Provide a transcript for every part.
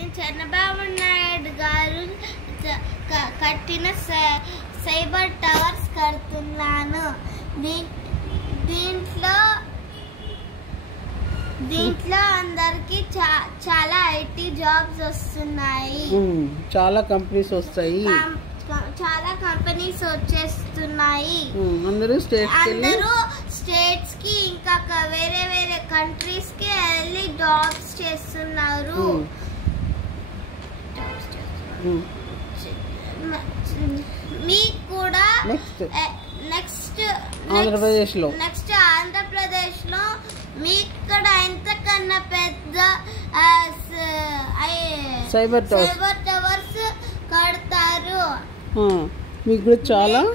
నేను చంద్రబాబు నాయుడు గారు కట్టిన సైబర్ టవర్స్ కడుతున్నాను. దీంట్లో అందరికి చాలా ఐటీ జాబ్స్ వస్తున్నాయి. చాలా కంపెనీస్ వస్తాయి. చాలా కంపెనీస్ వచ్చేస్తున్నాయి. అందరూ స్టేట్స్ కి ఇంకా వేరే వేరే కంట్రీస్ కి వెళ్ళి జాబ్స్ చేస్తున్నారు. మీకు కూడా నెక్స్ట్ ఆంధ్రప్రదేశ్ లో మీకు కూడా ఎంతకన్నా పెద్ద సైబర్ టవర్స్ కడతారు. మీకు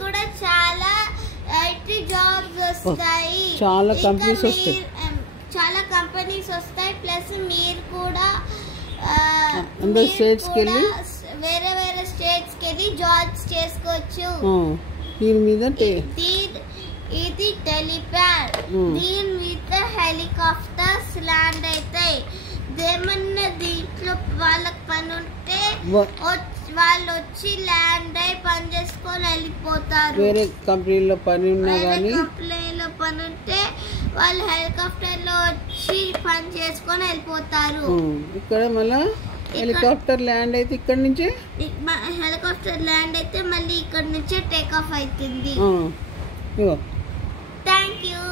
కూడా చాలా ఐటీ జాబ్స్ వస్తాయి. చాలా కంపెనీస్ వస్తాయి. ప్లస్ మీరు కూడా వేరే వేరే స్టేట్స్ కి వెళ్ళి జాబ్స్ చేసుకోవచ్చు. దీని మీద ఇది టెలిప్యాడ్. దీని మీద హెలికాప్టర్స్ ల్యాండ్ అవుతాయి. ఏమన్నా దీంట్లో వాళ్ళకి పని ఉంటే వాళ్ళు వచ్చి ల్యాండ్ అయి పని చేసుకొని వెళ్ళిపోతారు. వేరే కంపెనీలో పని ఉన్నా కానీ కంపెనీలో పని ఉంటే వాళ్ళు హెలికాప్టర్ లో వచ్చి పని చేసుకొని వెళ్ళిపోతారు. ఇక్కడ మళ్ళీ హెలికాప్టర్ ల్యాండ్ అయితే ఇక్కడ నుంచే మళ్ళీ ఇక్కడ నుంచే టేక్ ఆఫ్ అవుతుంది. ఇగో థ్యాంక్ యూ.